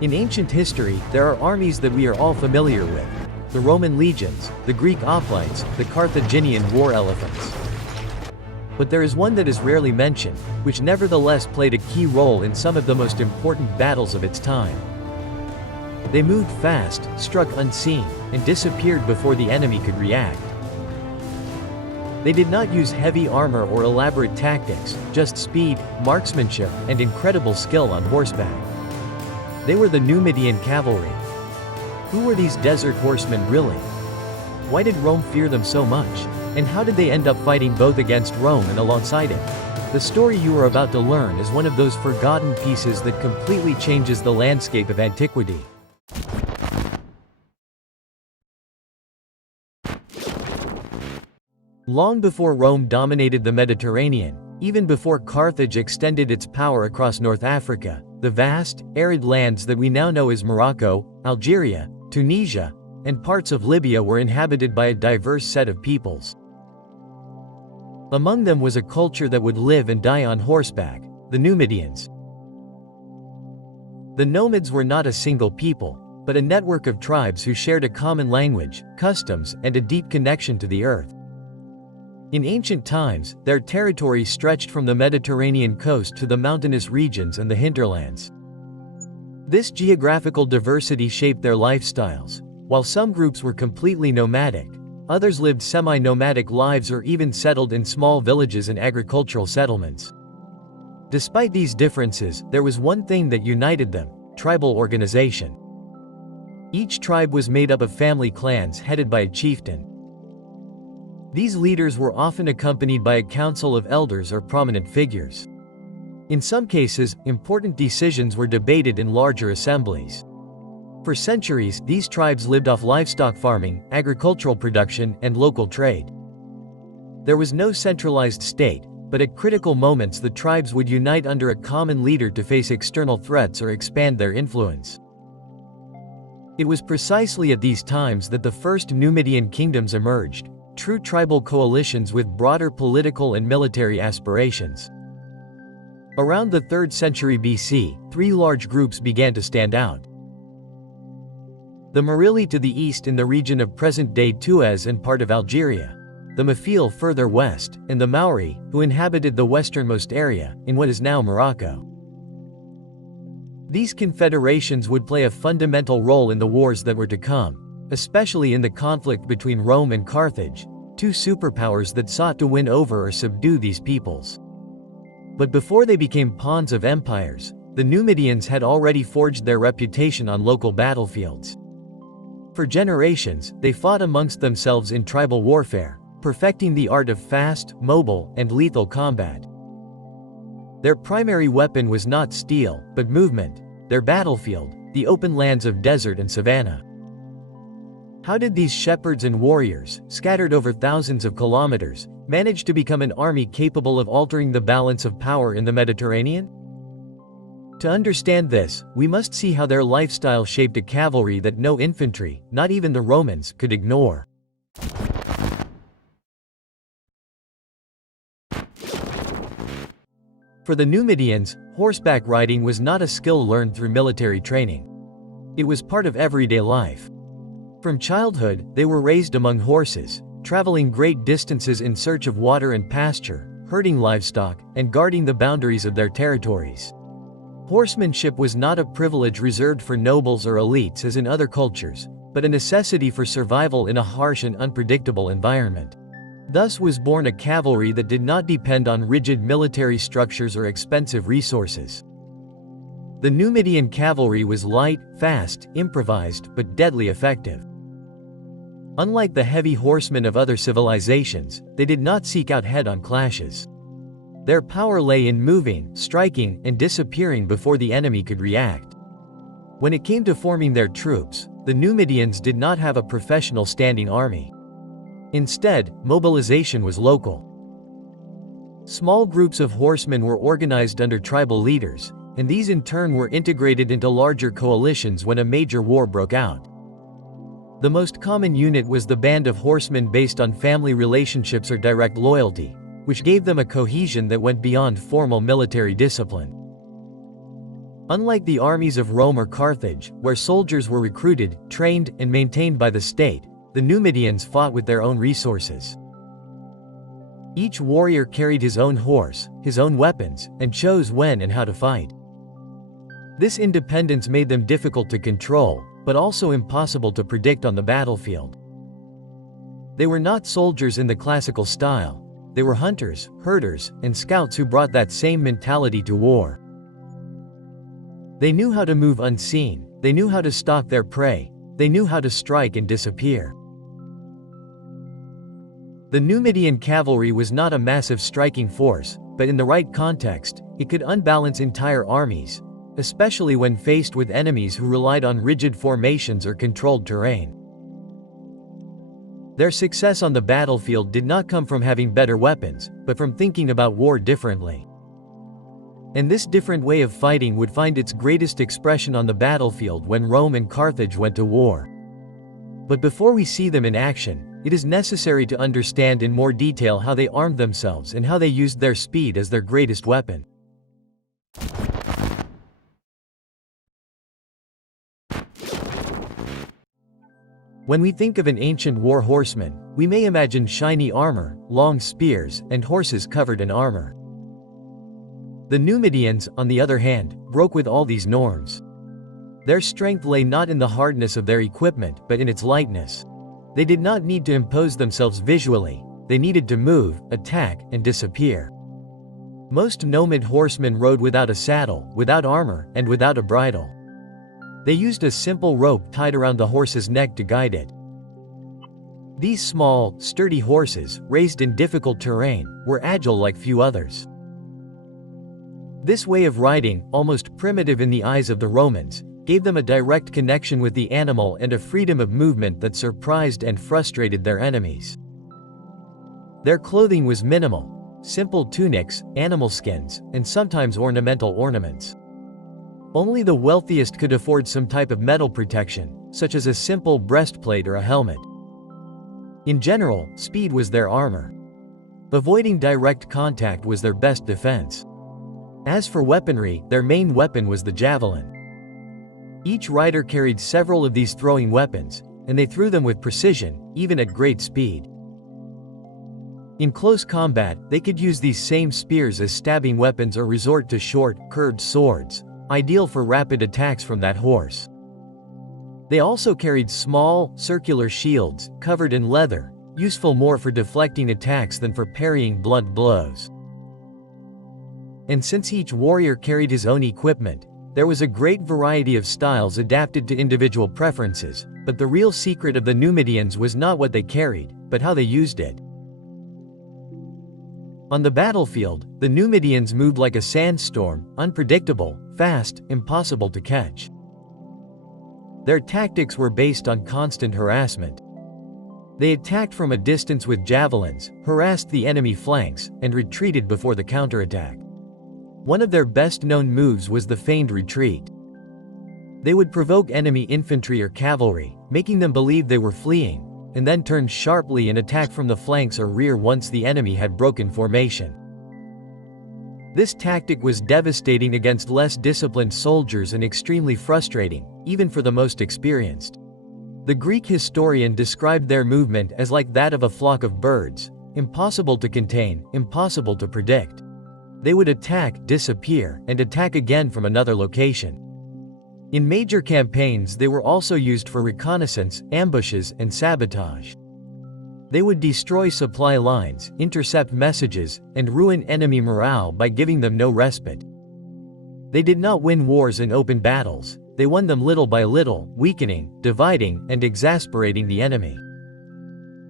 In ancient history, there are armies that we are all familiar with. The Roman legions, the Greek hoplites, the Carthaginian war elephants. But there is one that is rarely mentioned, which nevertheless played a key role in some of the most important battles of its time. They moved fast, struck unseen, and disappeared before the enemy could react. They did not use heavy armor or elaborate tactics, just speed, marksmanship, and incredible skill on horseback. They were the Numidian Cavalry. Who were these desert horsemen really? Why did Rome fear them so much? And how did they end up fighting both against Rome and alongside it? The story you are about to learn is one of those forgotten pieces that completely changes the landscape of antiquity. Long before Rome dominated the Mediterranean, even before Carthage extended its power across North Africa, the vast, arid lands that we now know as Morocco, Algeria, Tunisia, and parts of Libya were inhabited by a diverse set of peoples. Among them was a culture that would live and die on horseback, the Numidians. The nomads were not a single people, but a network of tribes who shared a common language, customs, and a deep connection to the earth. In ancient times, their territory stretched from the Mediterranean coast to the mountainous regions and the hinterlands. This geographical diversity shaped their lifestyles. While some groups were completely nomadic, others lived semi-nomadic lives or even settled in small villages and agricultural settlements. Despite these differences, there was one thing that united them: tribal organization. Each tribe was made up of family clans headed by a chieftain. These leaders were often accompanied by a council of elders or prominent figures. In some cases, important decisions were debated in larger assemblies. For centuries, these tribes lived off livestock farming, agricultural production, and local trade. There was no centralized state, but at critical moments the tribes would unite under a common leader to face external threats or expand their influence. It was precisely at these times that the first Numidian kingdoms emerged, true tribal coalitions with broader political and military aspirations. Around the 3rd century BC, 3 large groups began to stand out. The Marili to the east in the region of present-day Tunis and part of Algeria, the Mafil further west, and the Maori, who inhabited the westernmost area, in what is now Morocco. These confederations would play a fundamental role in the wars that were to come, especially in the conflict between Rome and Carthage, 2 superpowers that sought to win over or subdue these peoples. But before they became pawns of empires, the Numidians had already forged their reputation on local battlefields. For generations, they fought amongst themselves in tribal warfare, perfecting the art of fast, mobile, and lethal combat. Their primary weapon was not steel, but movement, their battlefield, the open lands of desert and savanna. How did these shepherds and warriors, scattered over thousands of kilometers, manage to become an army capable of altering the balance of power in the Mediterranean? To understand this, we must see how their lifestyle shaped a cavalry that no infantry, not even the Romans, could ignore. For the Numidians, horseback riding was not a skill learned through military training. It was part of everyday life. From childhood, they were raised among horses, traveling great distances in search of water and pasture, herding livestock, and guarding the boundaries of their territories. Horsemanship was not a privilege reserved for nobles or elites as in other cultures, but a necessity for survival in a harsh and unpredictable environment. Thus was born a cavalry that did not depend on rigid military structures or expensive resources. The Numidian cavalry was light, fast, improvised, but deadly effective. Unlike the heavy horsemen of other civilizations, they did not seek out head-on clashes. Their power lay in moving, striking, and disappearing before the enemy could react. When it came to forming their troops, the Numidians did not have a professional standing army. Instead, mobilization was local. Small groups of horsemen were organized under tribal leaders, and these in turn were integrated into larger coalitions when a major war broke out. The most common unit was the band of horsemen based on family relationships or direct loyalty, which gave them a cohesion that went beyond formal military discipline. Unlike the armies of Rome or Carthage, where soldiers were recruited, trained, and maintained by the state, the Numidians fought with their own resources. Each warrior carried his own horse, his own weapons, and chose when and how to fight. This independence made them difficult to control, but also impossible to predict on the battlefield. They were not soldiers in the classical style. They were hunters, herders, and scouts who brought that same mentality to war. They knew how to move unseen, they knew how to stalk their prey, they knew how to strike and disappear. The Numidian cavalry was not a massive striking force, but in the right context, it could unbalance entire armies, especially when faced with enemies who relied on rigid formations or controlled terrain. Their success on the battlefield did not come from having better weapons, but from thinking about war differently. And this different way of fighting would find its greatest expression on the battlefield when Rome and Carthage went to war. But before we see them in action, it is necessary to understand in more detail how they armed themselves and how they used their speed as their greatest weapon. When we think of an ancient war horseman, we may imagine shiny armor, long spears, and horses covered in armor. The Numidians, on the other hand, broke with all these norms. Their strength lay not in the hardness of their equipment but in its lightness. They did not need to impose themselves visually, they needed to move, attack, and disappear. Most Nomad horsemen rode without a saddle, without armor, and without a bridle. They used a simple rope tied around the horse's neck to guide it. These small, sturdy horses, raised in difficult terrain, were agile like few others. This way of riding, almost primitive in the eyes of the Romans, gave them a direct connection with the animal and a freedom of movement that surprised and frustrated their enemies. Their clothing was minimal: simple tunics, animal skins, and sometimes ornamental ornaments. Only the wealthiest could afford some type of metal protection, such as a simple breastplate or a helmet. In general, speed was their armor. Avoiding direct contact was their best defense. As for weaponry, their main weapon was the javelin. Each rider carried several of these throwing weapons, and they threw them with precision, even at great speed. In close combat, they could use these same spears as stabbing weapons or resort to short, curved swords, ideal for rapid attacks from that horse. They also carried small, circular shields, covered in leather, useful more for deflecting attacks than for parrying blunt blows. And since each warrior carried his own equipment, there was a great variety of styles adapted to individual preferences, but the real secret of the Numidians was not what they carried, but how they used it. On the battlefield, the Numidians moved like a sandstorm, unpredictable, fast, impossible to catch. Their tactics were based on constant harassment. They attacked from a distance with javelins, harassed the enemy flanks, and retreated before the counterattack. One of their best-known moves was the feigned retreat. They would provoke enemy infantry or cavalry, making them believe they were fleeing, and then turn sharply and attack from the flanks or rear once the enemy had broken formation. This tactic was devastating against less disciplined soldiers and extremely frustrating, even for the most experienced. The Greek historian described their movement as like that of a flock of birds, impossible to contain, impossible to predict. They would attack, disappear, and attack again from another location. In major campaigns, they were also used for reconnaissance, ambushes, and sabotage. They would destroy supply lines, intercept messages, and ruin enemy morale by giving them no respite. They did not win wars in open battles, they won them little by little, weakening, dividing, and exasperating the enemy.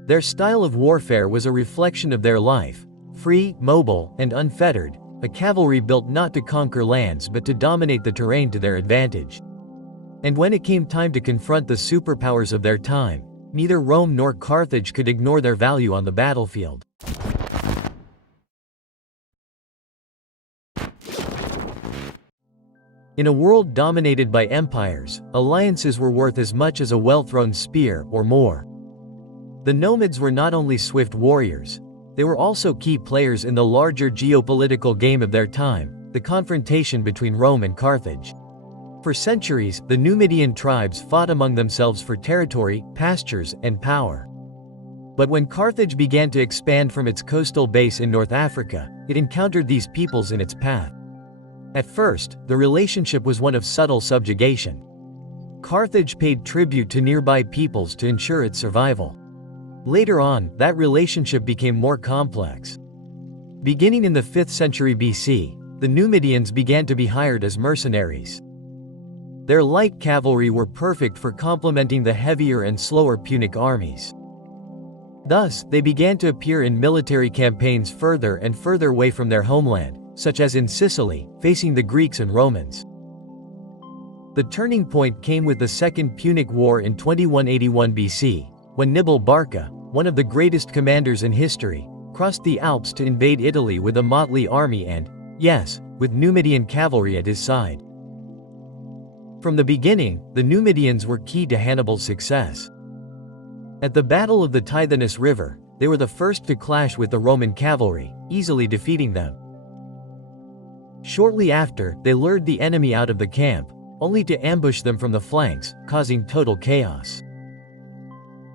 Their style of warfare was a reflection of their life: free, mobile, and unfettered, a cavalry built not to conquer lands but to dominate the terrain to their advantage. And when it came time to confront the superpowers of their time, neither Rome nor Carthage could ignore their value on the battlefield. In a world dominated by empires, alliances were worth as much as a well-thrown spear, or more. The nomads were not only swift warriors, they were also key players in the larger geopolitical game of their time, the confrontation between Rome and Carthage. For centuries, the Numidian tribes fought among themselves for territory, pastures, and power. But when Carthage began to expand from its coastal base in North Africa, it encountered these peoples in its path. At first, the relationship was one of subtle subjugation. Carthage paid tribute to nearby peoples to ensure its survival. Later on, that relationship became more complex. Beginning in the 5th century BC, the Numidians began to be hired as mercenaries. Their light cavalry were perfect for complementing the heavier and slower Punic armies. Thus, they began to appear in military campaigns further and further away from their homeland, such as in Sicily, facing the Greeks and Romans. The turning point came with the Second Punic War in 2181 BC, when Nibal Barca, one of the greatest commanders in history, crossed the Alps to invade Italy with a motley army and, yes, with Numidian cavalry at his side. From the beginning, the Numidians were key to Hannibal's success. At the Battle of the Tithonus River, they were the first to clash with the Roman cavalry, easily defeating them. Shortly after, they lured the enemy out of the camp, only to ambush them from the flanks, causing total chaos.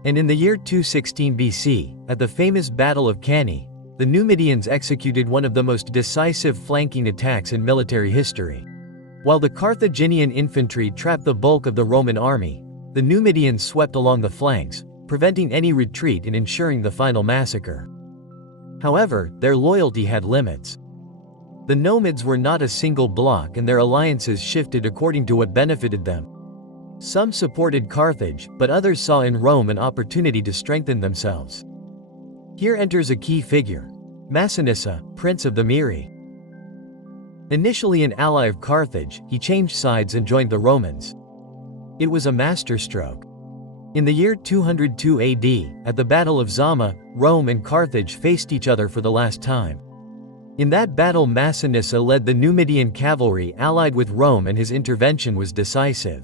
And in the year 216 BC, at the famous Battle of Cannae, the Numidians executed one of the most decisive flanking attacks in military history. While the Carthaginian infantry trapped the bulk of the Roman army, the Numidians swept along the flanks, preventing any retreat and ensuring the final massacre. However, their loyalty had limits. The Nomids were not a single bloc and their alliances shifted according to what benefited them. Some supported Carthage, but others saw in Rome an opportunity to strengthen themselves. Here enters a key figure: Massinissa, Prince of the Miri. Initially an ally of Carthage, he changed sides and joined the Romans. It was a masterstroke. In the year 202 AD, at the Battle of Zama, Rome and Carthage faced each other for the last time. In that battle, Massinissa led the Numidian cavalry allied with Rome, and his intervention was decisive.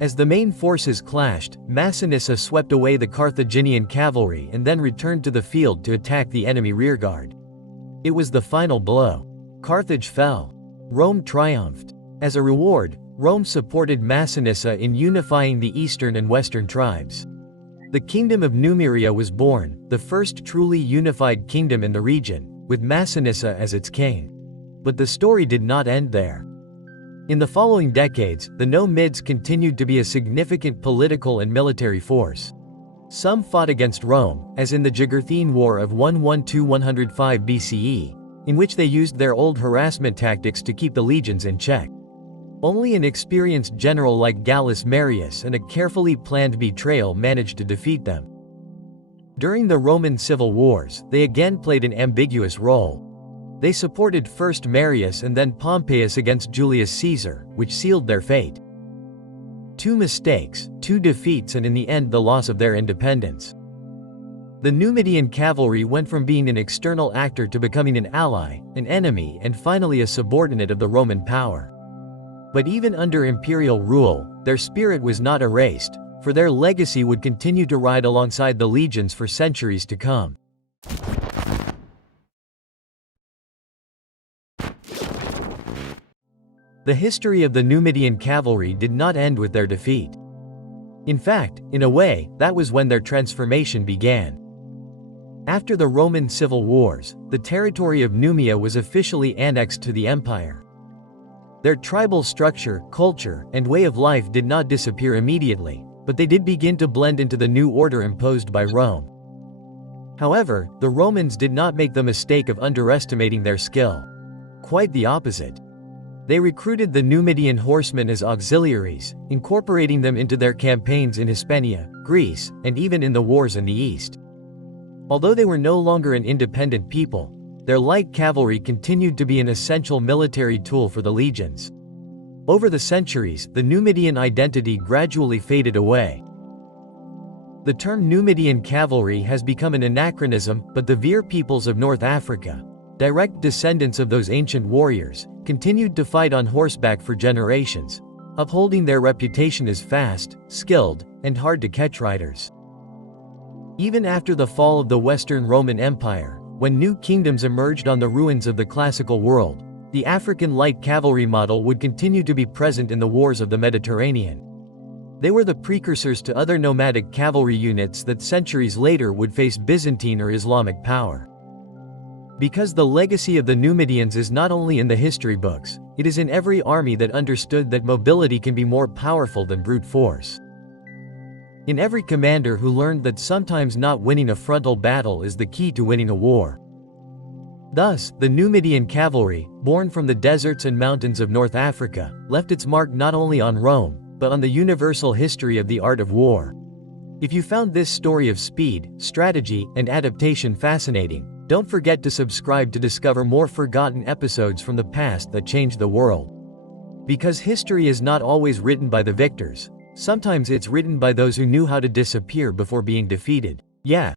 As the main forces clashed, Massinissa swept away the Carthaginian cavalry and then returned to the field to attack the enemy rearguard. It was the final blow. Carthage fell. Rome triumphed. As a reward, Rome supported Massinissa in unifying the eastern and western tribes. The Kingdom of Numidia was born, the first truly unified kingdom in the region, with Massinissa as its king. But the story did not end there. In the following decades, the Nomids continued to be a significant political and military force. Some fought against Rome, as in the Jugurthine War of 112–105 BCE, in which they used their old harassment tactics to keep the legions in check. Only an experienced general like Gallus Marius and a carefully planned betrayal managed to defeat them. During the Roman civil wars, they again played an ambiguous role. They supported first Marius and then Pompeius against Julius Caesar, which sealed their fate. 2 mistakes, 2 defeats, and in the end the loss of their independence. The Numidian cavalry went from being an external actor to becoming an ally, an enemy, and finally a subordinate of the Roman power. But even under imperial rule, their spirit was not erased, for their legacy would continue to ride alongside the legions for centuries to come. The history of the Numidian cavalry did not end with their defeat. In fact, in a way, that was when their transformation began. After the Roman civil wars, the territory of Numia was officially annexed to the empire. Their tribal structure, culture, and way of life did not disappear immediately, but they did begin to blend into the new order imposed by Rome. However, the Romans did not make the mistake of underestimating their skill. Quite the opposite. They recruited the Numidian horsemen as auxiliaries, incorporating them into their campaigns in Hispania, Greece, and even in the wars in the east. Although they were no longer an independent people, their light cavalry continued to be an essential military tool for the legions. Over the centuries, the Numidian identity gradually faded away. The term Numidian cavalry has become an anachronism, but the Vir peoples of North Africa, direct descendants of those ancient warriors, continued to fight on horseback for generations, upholding their reputation as fast, skilled, and hard-to-catch riders. Even after the fall of the Western Roman Empire, when new kingdoms emerged on the ruins of the classical world, The African light cavalry model would continue to be present in the wars of the Mediterranean. They were the precursors to other nomadic cavalry units that centuries later would face Byzantine or Islamic power. Because the legacy of the Numidians is not only in the history books, it is in every army that understood that mobility can be more powerful than brute force. In every commander who learned that sometimes not winning a frontal battle is the key to winning a war. Thus, the Numidian cavalry, born from the deserts and mountains of North Africa, left its mark not only on Rome, but on the universal history of the art of war. If you found this story of speed, strategy, and adaptation fascinating, don't forget to subscribe to discover more forgotten episodes from the past that changed the world. Because history is not always written by the victors. Sometimes it's written by those who knew how to disappear before being defeated. Yeah,